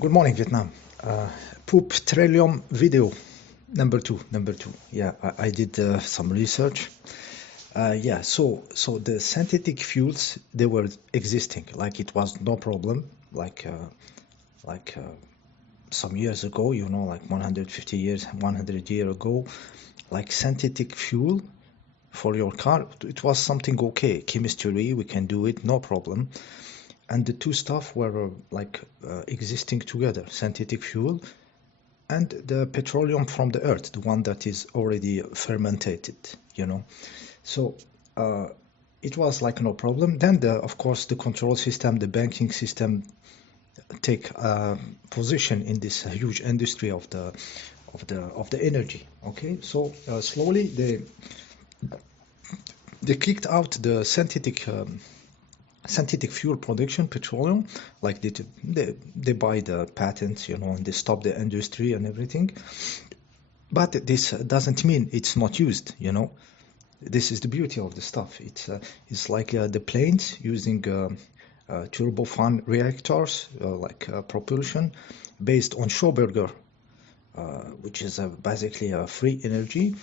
Good morning, Vietnam. Pootreleum video number two. Yeah, I did some research. Yeah, so the synthetic fuels they were existing, like it was no problem, like some years ago, like 150 years, 100 years ago, like synthetic fuel for your car, it was something okay. Chemistry, we can do it, no problem. And the two stuff were existing together, synthetic fuel and the petroleum from the earth, the one that is already fermented, you know. So it was like no problem. Then of course the control system, the banking system take position in this huge industry of the energy. Okay, so slowly they kicked out the synthetic fuel production, petroleum, like they buy the patents, and they stop the industry and everything. But this doesn't mean it's not used. This is the beauty of the stuff. It's like the planes using turbofan reactors, propulsion based on Schoberger, which is basically a free energy.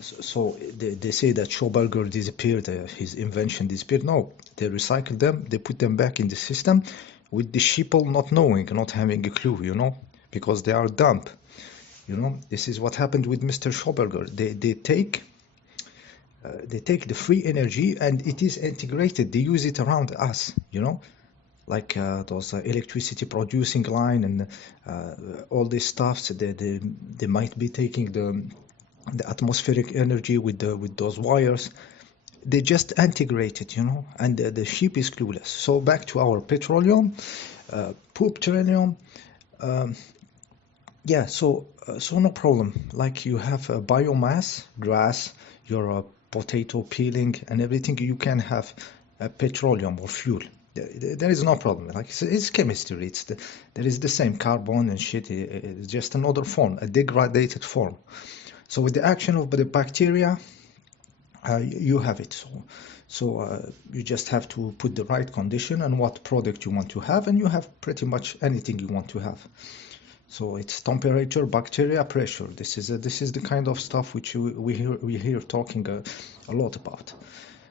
So they say that Schoberger disappeared, his invention disappeared. No, they recycled them, they put them back in the system with the sheeple not knowing, not having a clue, because they are dumb. This is what happened with Mr. Schoberger. They take the free energy and it is integrated. They use it around us, like those electricity producing line and all this stuff. So they might be taking the atmospheric energy with those wires. They just integrate it, and the sheep is clueless. So back to our petroleum, petroleum. Yeah, so no problem. Like you have biomass, grass, your potato peeling and everything. You can have petroleum or fuel. There is no problem. Like it's chemistry. There is the same carbon and shit. It's just another form, a degraded form. So with the action of the bacteria, you have it. So you just have to put the right condition and what product you want to have, and you have pretty much anything you want to have. So it's temperature, bacteria, pressure. This is the kind of stuff which we hear talking a lot about.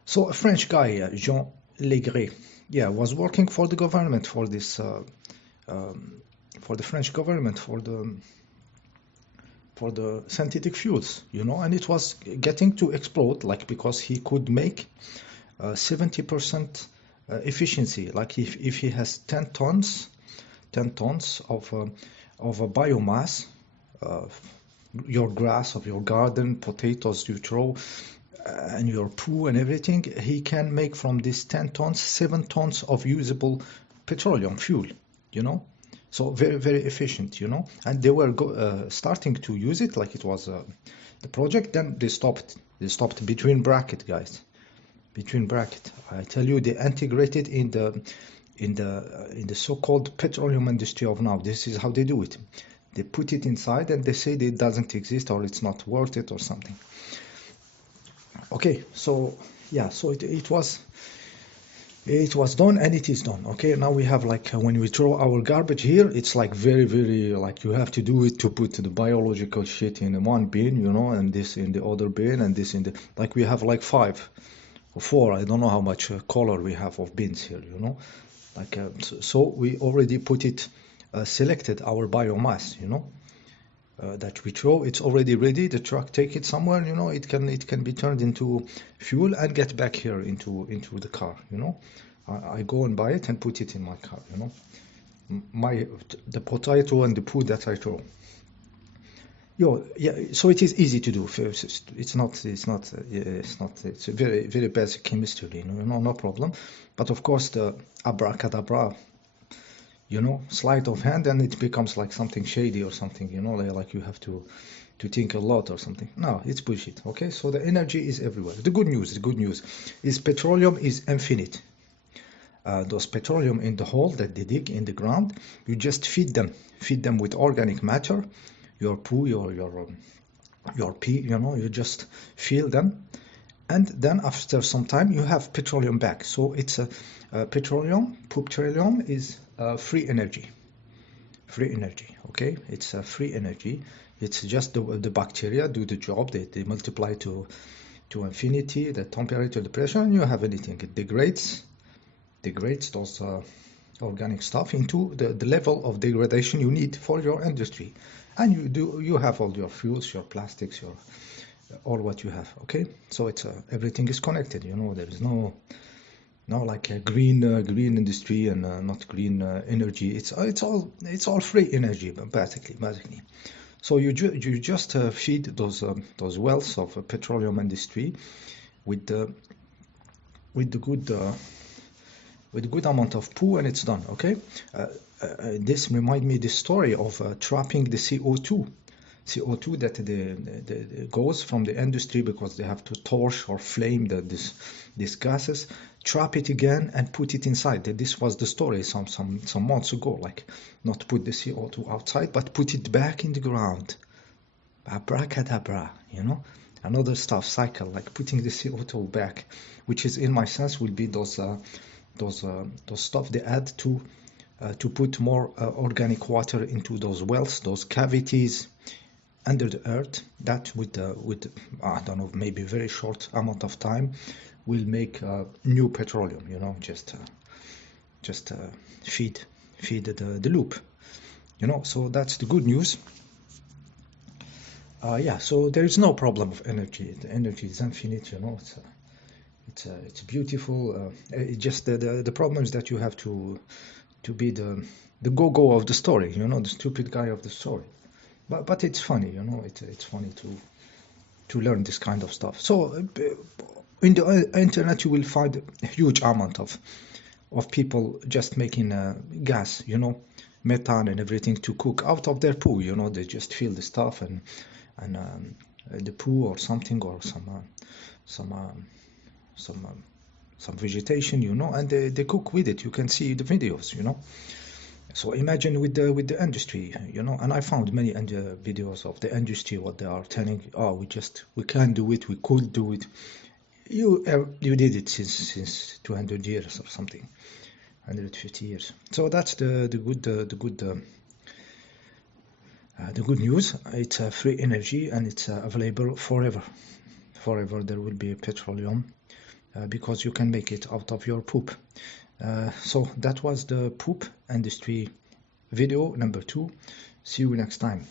So a French guy, Jean Legret, yeah, was working for the government for this, for the French government for the synthetic fuels, and it was getting to explode, like because he could make 70% efficiency. Like if he has 10 tons of a biomass, your grass of your garden, potatoes you throw, and your poo and everything, he can make from this 10 tons 7 tons of usable petroleum fuel. So very, very efficient, and they were starting to use it, like it was the project. Then they stopped between bracket, guys, between bracket. I tell you, they integrated in the so-called petroleum industry of now. This is how they do it. They put it inside and they say it doesn't exist or it's not worth it or something. Okay, so yeah, so it was done and it is done. Okay, now we have like when we throw our garbage here, it's like very, very, like you have to do it to put the biological shit in one bin, and this in the other bin and this in the, like we have like 5 or 4, I don't know how much color we have of bins here, like so we already put it, selected our biomass, that we throw. It's already ready. The truck take it somewhere, it can be turned into fuel and get back here into the car. I go and buy it and put it in my car. The potato and the poo that I throw. Yeah, so it is easy to do. It's a very, very basic chemistry, no problem. But of course the abracadabra, sleight of hand, and it becomes like something shady or something, like you have to think a lot or something. No, it's bullshit. Okay, so the energy is everywhere. The good news is petroleum is infinite. Those petroleum in the hole that they dig in the ground, you just feed them with organic matter, your poo, your pee, you just fill them, and then after some time you have petroleum back. So it's petroleum is free energy. Free energy, okay? It's a free energy. It's just the bacteria do the job. They multiply to infinity, the temperature, the pressure, and you have anything. It degrades those organic stuff into the level of degradation you need for your industry. And you have all your fuels, your plastics, your all what you have, okay? So it's everything is connected, you know. There is no like a green industry and not green energy. It's all free energy, but basically. So you just feed those wells of petroleum industry with the good with good amount of poo, and it's done, okay? This remind me the story of trapping the CO2 that the goes from the industry, because they have to torch or flame these gases, trap it again and put it inside. This was the story some months ago, like not put the CO2 outside but put it back in the ground. Abracadabra, you know, another stuff cycle, like putting the CO2 back, which is in my sense will be those stuff they add to put more organic water into those wells, those cavities under the earth, that with I don't know, maybe a very short amount of time will make new petroleum, you know, just feed the loop, you know. So that's the good news. Yeah, so there is no problem of energy. The energy is infinite, you know. It's beautiful. It just the problem is that you have to be the go of the story, you know, the stupid guy of the story. But it's funny, you know. It's funny to learn this kind of stuff. So in the internet you will find a huge amount of people just making gas, you know, methane and everything to cook out of their poo, you know. They just fill the stuff and the poo or something, or some vegetation, you know, and they cook with it. You can see the videos, you know. So imagine with the industry, you know. And I found many videos of the industry, what they are telling, oh, we can't do it, we could do it. You did it since 200 years or something, 150 years. So that's the good news. It's free energy, and it's available forever. Forever there will be petroleum, because you can make it out of your poop. So that was the poop industry video number 2. See you next time.